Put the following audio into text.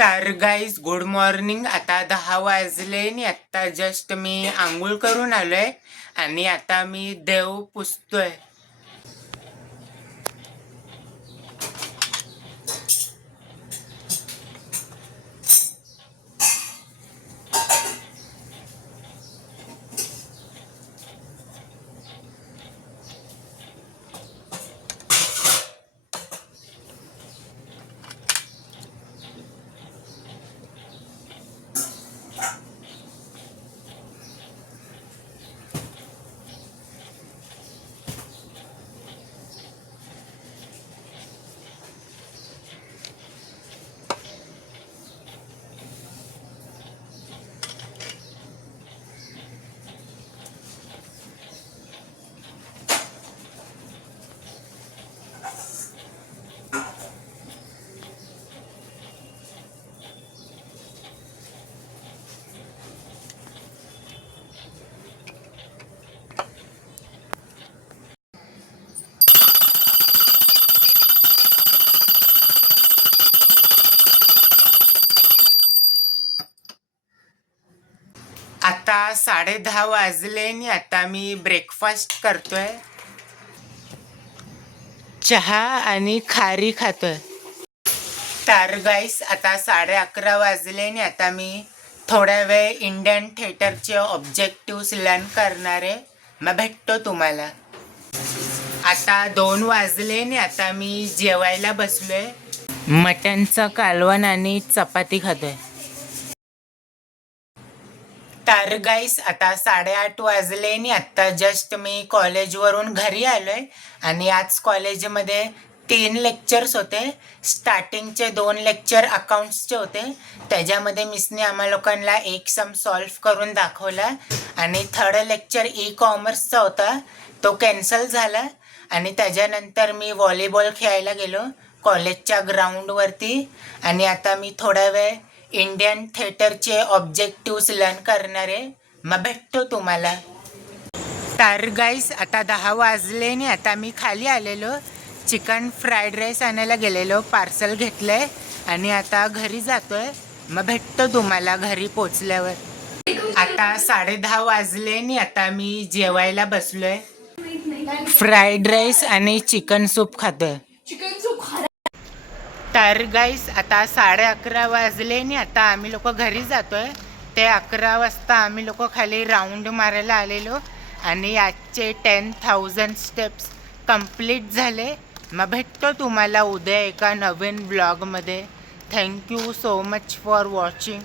तर guys good morning. आता 10 वाजले आणि आत्ता जस्ट मी आंघोळ करून आलोय आणि आता मी देव पुजतोय. आता 10:30 वाजले आणि आता मी ब्रेकफास्ट करतोय. चहा आणि खारी खातोय. तर गाईस आता 11:30 वाजले आणि आता मी थोड्या वेळ इंडियन थिएटरचे ऑब्जेक्टिव्स लर्न करणार आहे. मग भेटतो तुम्हाला. आता 2 वाजले आणि आता मी जेवायला बसलोय. मटनचं कालवण आणि चपाती खातोय. तर गाईस आता 8:30 वाजले आणि आत्ता जस्ट मी कॉलेजवरून घरी आलोय आणि आज कॉलेजमध्ये 3 लेक्चर्स होते. स्टार्टिंगचे 2 लेक्चर अकाउंट्सचे होते. त्याच्यामध्ये मिसने आम्हा लोकांना एक सम सॉल्व्ह करून दाखवला आणि थर्ड लेक्चर ई कॉमर्सचा होता, तो कॅन्सल झाला आणि त्याच्यानंतर मी व्हॉलीबॉल खेळायला गेलो कॉलेजच्या ग्राउंडवरती आणि आता मी थोडा वेळ इंडियन थिएटरचे ऑब्जेक्टिव्स लर्न करणार आहे. मग भेटतो तुम्हाला. तर गाईस आता 10 वाजले आणि आता मी खाली आलेलो चिकन फ्राईड राईस आणायला गेलेलो, पार्सल घेतलंय आणि आता घरी जातोय. मग भेटतो तुम्हाला घरी पोचल्यावर. आता 10:30 वाजले आणि आता मी जेवायला बसलोय. फ्राईड राईस आणि चिकन सूप खातोय. तर गाईस आता 11:30 वाजले आणि आता आम्ही लोक घरी जातोय. ते 11 वाजता आम्ही लोक खाली राऊंड मारायला आलेलो आणि आजचे 10,000 स्टेप्स कंप्लीट झाले. मग भेटतो तुम्हाला उद्या एका नवीन ब्लॉगमध्ये. Thank you so much for watching.